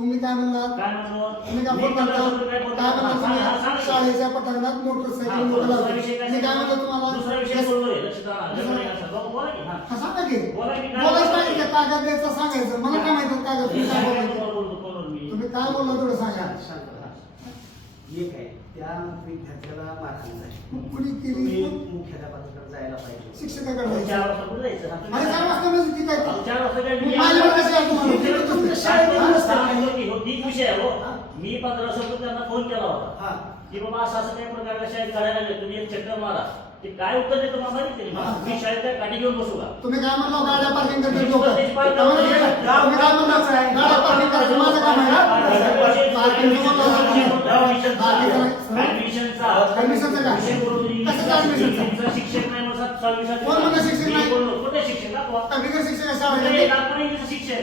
तुम्ही काय म्हणणार काय तुम्ही काय बोलता काय म्हणला शाळेच्या पटांगणात मोटरसायकल मी काय म्हणतो तुम्हाला दुसरा विषय बोललोय सांगा की बोलायचं नाही की कागद द्यायचं सांगायचं मला काय माहिती कागद तुम्ही काय बोलला तुम्ही काय बोलला थोडं सांगा एक आहे त्या विद्यार्थ्याला मारहाण कुणी केली मुख्याध्यापकाकडे जायला पाहिजे शिक्षकाकडे चार वाजता जायचं म्हणजे काय हो, आहे हो मी पात्र सोबत त्यांना फोन केला होता की बाबा असं असं काही प्रकारच्या शाळेत तुम्ही एक चक्कर मारा ते काय उत्तर देतो मला माहिती मी शाळेत गाडी घेऊन बसू का तुम्ही काय म्हणलो गाड्या पार्किंग करतो शिक्षक नाही शिक्षण शिक्षक शिक्षण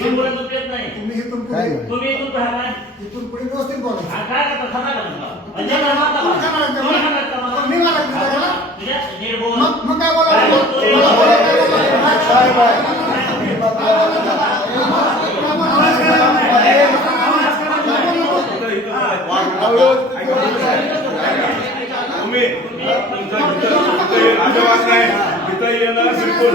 नाही तुम्ही इथून पुढे तुम्ही इथून पुढे व्यवस्थित बोलायचं काय करता थांबा तुमचा? मी मग काय बोलायचं? बोला, तुम्ही येणार, बिलकुल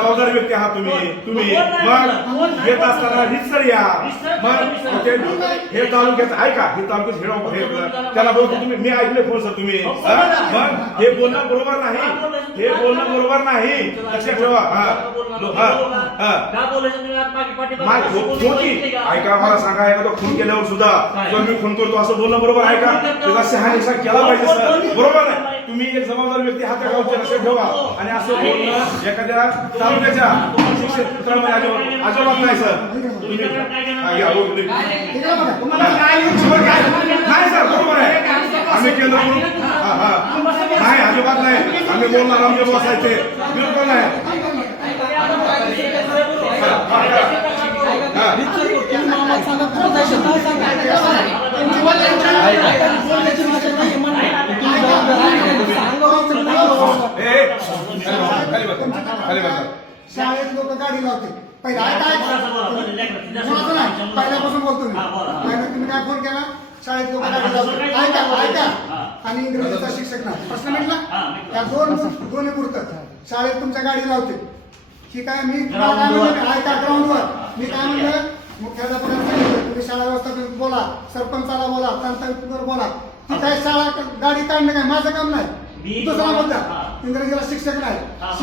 जबाबदार व्यक्ती आहात तुम्ही तुम्ही मग येत असताना रिसर या मग हे तालुक्याचं ऐका हे तालुक्यात हेडाव हे त्याला बोलतो तुम्ही मी ऐकले फोन सर तुम्ही हो, मग हे बोलणं बरोबर नाही हे बोलणं बरोबर नाही लक्षात ठेवा ऐका मला सांगा एखादा तो खून केल्यावर सुद्धा मी खून करतो असं बोलणं बरोबर आहे का तुझा शहानिशा केला पाहिजे सर बरोबर आहे तुम्ही एक जबाबदार व्यक्ती हात गावचे लक्षात ठेवा हो. आणि असं बोलणं एखाद्या तालुक्याच्या अजिबात नाही सर नाही सर आहे आम्ही हां नाही अजिबात नाही आम्ही बोलणार आमचे बसायचे बिलकुल नाही खाली बसा शाळेत लोक गाडी लावते पहिला काय माझं नाही पहिल्यापासून बोलतो मी पहिला तुम्ही काय फोन केला शाळेत लोक गाडी लावते ऐका ऐका आणि इंग्रजीचा शिक्षक ना प्रश्न म्हटला त्या दोन दोन्ही पुरतात शाळेत तुमच्या गाडी लावते की काय मी ऐका ग्राउंडवर मी काय म्हणलं मुख्याध्यापकांना तुम्ही शाळा व्यवस्थापन बोला सरपंचाला बोला प्रांतावर बोला ती काय शाळा गाडी काढणं काय माझं काम नाही दुसरा मुद्दा इंग्रजीला शिक्षक नाही